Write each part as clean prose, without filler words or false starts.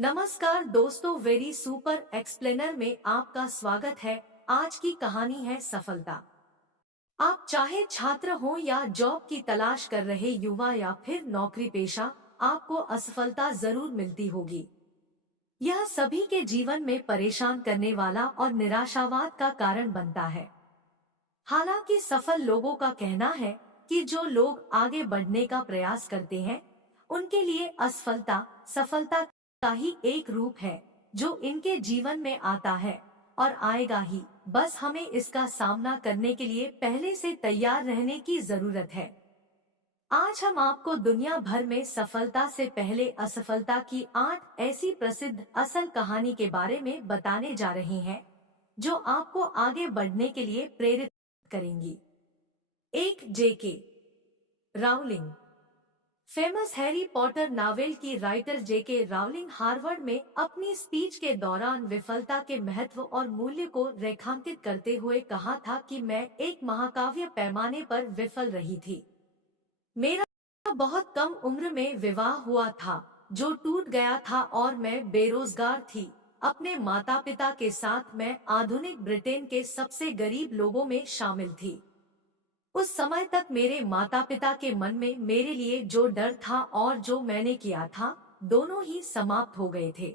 नमस्कार दोस्तों, very super explainer में आपका स्वागत है। आज की कहानी है सफलता। आप चाहे छात्र हो या जॉब की तलाश कर रहे युवा या फिर नौकरी पेशा, आपको असफलता जरूर मिलती होगी। यह सभी के जीवन में परेशान करने वाला और निराशावाद का कारण बनता है। हालांकि सफल लोगों का कहना है कि जो लोग आगे बढ़ने का प्रयास करते हैं, उनके लिए असफलता सफलता का ही एक रूप है जो इनके जीवन में आता है और आएगा ही। बस हमें इसका सामना करने के लिए पहले से तैयार रहने की जरूरत है। आज हम आपको दुनिया भर में सफलता से पहले असफलता की 8 ऐसी प्रसिद्ध असल कहानी के बारे में बताने जा रहे हैं जो आपको आगे बढ़ने के लिए प्रेरित करेंगी। एक, J K Rowling. Famous Harry Potter novel की राइटर जेके राउलिंग हार्वर्ड में अपनी स्पीच के दौरान विफलता के महत्व और मूल्य को रेखांकित करते हुए कहा था कि मैं एक महाकाव्य पैमाने पर विफल रही थी। मेरा बहुत कम उम्र में विवाह हुआ था जो टूट गया था और मैं बेरोजगार थी। अपने माता पिता के साथ मैं आधुनिक ब्रिटेन के सबसे गरीब लोगों में शामिल थी। उस समय तक मेरे माता पिता के मन में मेरे लिए जो डर था और जो मैंने किया था, दोनों ही समाप्त हो गए थे।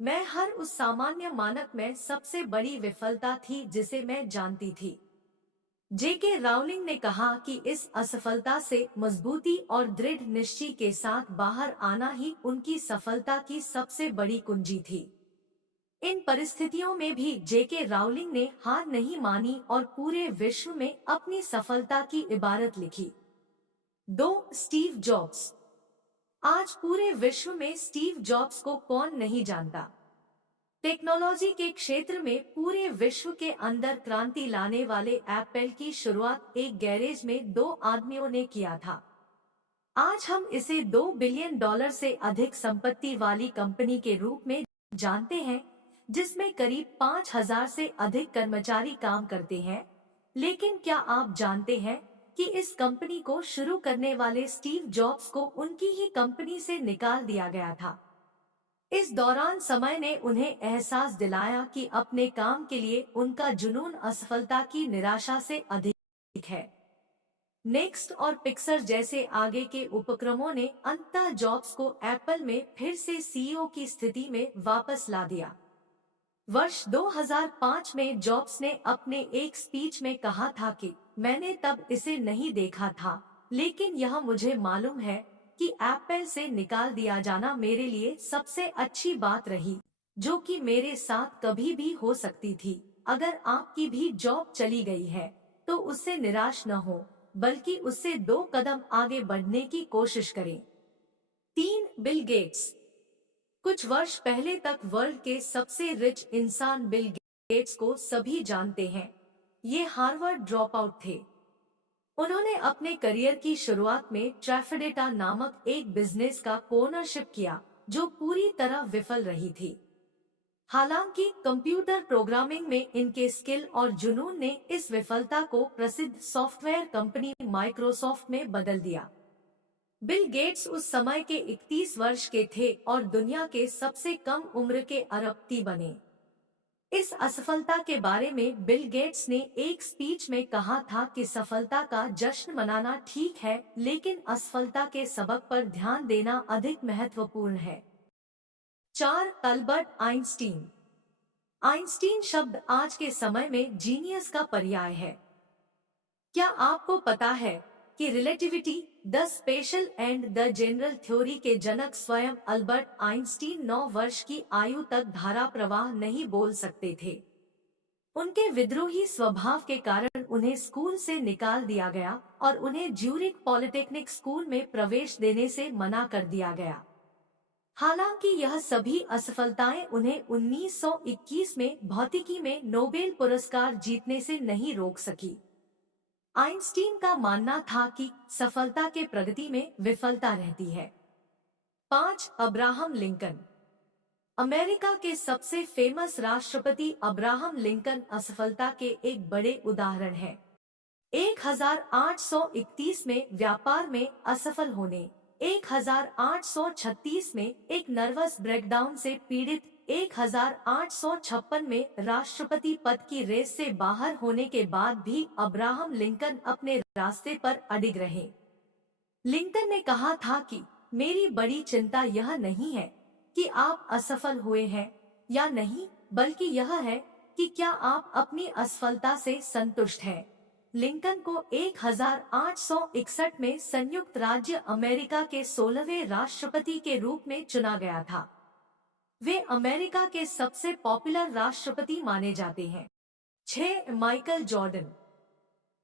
मैं हर उस सामान्य मानक में सबसे बड़ी विफलता थी जिसे मैं जानती थी। जेके राउलिंग ने कहा कि इस असफलता से मजबूती और दृढ़ निश्चय के साथ बाहर आना ही उनकी सफलता की सबसे बड़ी कुंजी थी। इन परिस्थितियों में भी जेके राउलिंग ने हार नहीं मानी और पूरे विश्व में अपनी सफलता की इबारत लिखी। 2, स्टीव जॉब्स। आज पूरे विश्व में स्टीव जॉब्स को कौन नहीं जानता। टेक्नोलॉजी के क्षेत्र में पूरे विश्व के अंदर क्रांति लाने वाले एप्पल की शुरुआत एक गैरेज में 2 आदमियों ने किया था। आज हम इसे $2 बिलियन से अधिक संपत्ति वाली कंपनी के रूप में जानते हैं, जिसमें करीब 5,000 से अधिक कर्मचारी काम करते हैं। लेकिन क्या आप जानते हैं कि इस कंपनी को शुरू करने वाले स्टीव जॉब्स को उनकी ही कंपनी से निकाल दिया गया था। इस दौरान समय ने उन्हें एहसास दिलाया कि अपने काम के लिए उनका जुनून असफलता की निराशा से अधिक है। नेक्स्ट और पिक्सर जैसे आगे के उपक्रमों ने अंततः जॉब्स को एप्पल में फिर से सीईओ की स्थिति में वापस ला दिया। वर्ष 2005 में जॉब्स ने अपने एक स्पीच में कहा था कि मैंने तब इसे नहीं देखा था, लेकिन यह मुझे मालूम है कि एप्पल से निकाल दिया जाना मेरे लिए सबसे अच्छी बात रही जो कि मेरे साथ कभी भी हो सकती थी। अगर आपकी भी जॉब चली गई है तो उससे निराश न हो, बल्कि उससे 2 कदम आगे बढ़ने की कोशिश करें। 3, बिल गेट्स। कुछ वर्ष पहले तक वर्ल्ड के सबसे रिच इंसान बिल गेट्स को सभी जानते हैं। ये हार्वर्ड ड्रॉप आउट थे। उन्होंने अपने करियर की शुरुआत में ट्रैफडेटा नामक एक बिजनेस का ओनरशिप किया जो पूरी तरह विफल रही थी। हालांकि कंप्यूटर प्रोग्रामिंग में इनके स्किल और जुनून ने इस विफलता को प्रसिद्ध सॉफ्टवेयर कंपनी माइक्रोसॉफ्ट में बदल दिया। बिल गेट्स उस समय के 31 वर्ष के थे और दुनिया के सबसे कम उम्र के अरबपति बने। इस असफलता के बारे में बिल गेट्स ने एक स्पीच में कहा था कि सफलता का जश्न मनाना ठीक है, लेकिन असफलता के सबक पर ध्यान देना अधिक महत्वपूर्ण है। 4, अल्बर्ट आइंस्टीन। आइंस्टीन शब्द आज के समय में जीनियस का पर्याय है। क्या आपको पता है कि relativity, the special and the general theory के जनक स्वयं अल्बर्ट आइंस्टीन 9 वर्ष की आयु तक धारा प्रवाह नहीं बोल सकते थे। उनके विद्रोही स्वभाव के कारण उन्हें स्कूल से निकाल दिया गया और उन्हें ज्यूरिख पॉलिटेक्निक स्कूल में प्रवेश देने से मना कर दिया गया। हालांकि यह सभी असफलताएं उन्हें 1921 में भौतिकी में नोबेल पुरस्कार जीतने से नहीं रोक सकी। आइंस्टीन का मानना था कि सफलता के प्रगति में विफलता रहती है। 5, अब्राहम लिंकन। अमेरिका के सबसे फेमस राष्ट्रपति अब्राहम लिंकन असफलता के एक बड़े उदाहरण हैं। 1831 में व्यापार में असफल होने, 1836 में एक नर्वस ब्रेकडाउन से पीड़ित 1856 में राष्ट्रपति पद की रेस से बाहर होने के बाद भी अब्राहम लिंकन अपने रास्ते पर अडिग रहे। लिंकन ने कहा था कि मेरी बड़ी चिंता यह नहीं है कि आप असफल हुए हैं या नहीं, बल्कि यह है कि क्या आप अपनी असफलता से संतुष्ट हैं। लिंकन को 1861 में संयुक्त राज्य अमेरिका के 16वें राष्ट्रपति के रूप में चुना गया था। वे अमेरिका के सबसे पॉपुलर राष्ट्रपति माने जाते हैं। 6. Michael Jordan.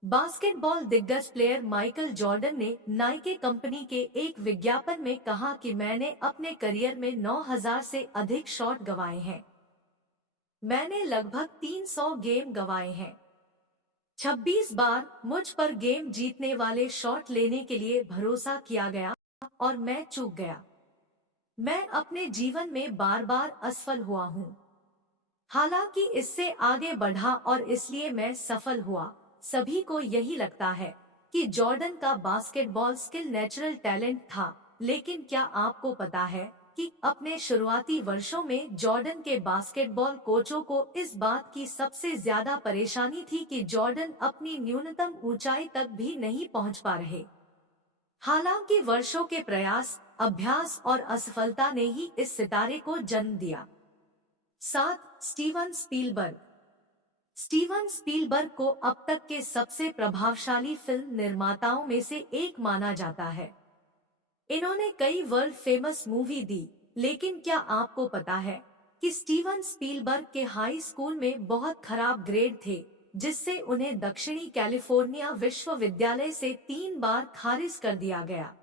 बास्केटबॉल दिग्गज प्लेयर माइकल जॉर्डन ने नाइके कंपनी के एक विज्ञापन में कहा कि मैंने अपने करियर में 9000 से अधिक शॉट गंवाए हैं। मैंने लगभग 300 गेम गंवाए हैं। 26 बार मुझ पर गेम जीतने वाले शॉट लेने के लिए भरोसा किया गया और मैं चूक गया। मैं अपने जीवन में बार बार असफल हुआ हूँ, हालांकि इससे आगे बढ़ा और इसलिए मैं सफल हुआ। सभी को यही लगता है कि जॉर्डन का बास्केटबॉल स्किल नेचुरल टैलेंट था, लेकिन क्या आपको पता है कि अपने शुरुआती वर्षों में जॉर्डन के बास्केटबॉल कोचों को इस बात की सबसे ज्यादा परेशानी थी कि जॉर्डन अपनी न्यूनतम ऊंचाई तक भी नहीं पहुंच पा रहे। हालांकि वर्षों के प्रयास, अभ्यास और असफलता ने ही इस सितारे को जन्म दिया। 7. Steven Spielberg. स्टीवन स्पीलबर्ग को अब तक के सबसे प्रभावशाली फिल्म निर्माताओं में से एक माना जाता है। इन्होंने कई वर्ल्ड फेमस मूवी दी, लेकिन क्या आपको पता है कि स्टीवन स्पीलबर्ग के हाई स्कूल में बहुत खराब ग्रेड थे, जिससे उन्हें दक्षिणी कैलिफोर्निया विश्वविद्यालय से 3 बार खारिज कर दिया गया।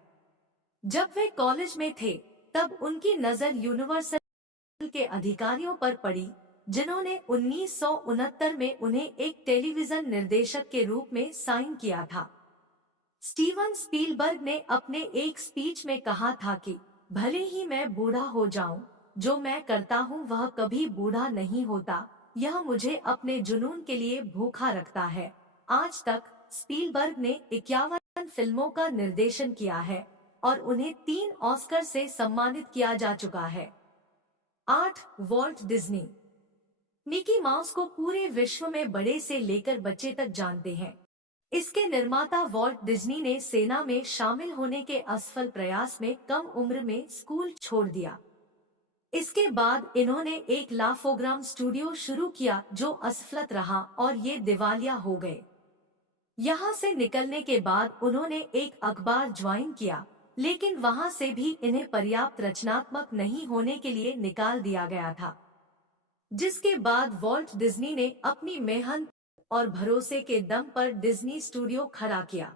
जब वे कॉलेज में थे, तब उनकी नजर यूनिवर्सल के अधिकारियों पर पड़ी, जिन्होंने 1969 में उन्हें एक टेलीविजन निर्देशक के रूप में साइन किया था। स्टीवन स्पीलबर्ग ने अपने एक स्पीच में कहा था कि भले ही मैं बूढ़ा हो जाऊं, जो मैं करता हूं वह कभी बूढ़ा नहीं होता। यह मुझे अपने जुनून के लिए भूखा रखता है। आज तक स्पीलबर्ग ने 51 फिल्मों का निर्देशन किया है और उन्हें 3 ऑस्कर से सम्मानित किया जा चुका है। 8. Walt Disney. मिकी माउस को पूरे विश्व में बड़े से लेकर बच्चे तक जानते हैं। इसके निर्माता वॉल्ट डिज्नी ने सेना में शामिल होने के असफल प्रयास में कम उम्र में स्कूल छोड़ दिया। इसके बाद इन्होंने एक लाफोग्राम स्टूडियो शुरू किया, जो असफल रहा और ये दिवालिया हो गए। यहाँ से निकलने के बाद उन्होंने एक अखबार ज्वाइन किया, लेकिन वहाँ से भी इन्हें पर्याप्त रचनात्मक नहीं होने के लिए निकाल दिया गया था। जिसके बाद वॉल्ट डिज्नी ने अपनी मेहनत और भरोसे के दम पर डिज्नी स्टूडियो खड़ा किया।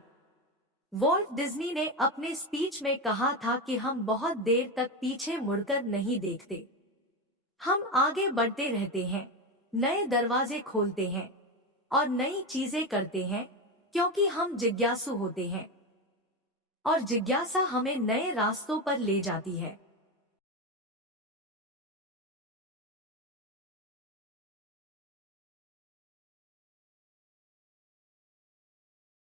वॉल्ट डिज्नी ने अपने स्पीच में कहा था कि हम बहुत देर तक पीछे मुड़कर नहीं देखते। हम आगे बढ़ते रहते हैं, नए दरवाजे खोलते हैं और नई चीजें करते हैं, क्योंकि हम जिज्ञासु होते हैं और जिज्ञासा हमें नए रास्तों पर ले जाती है।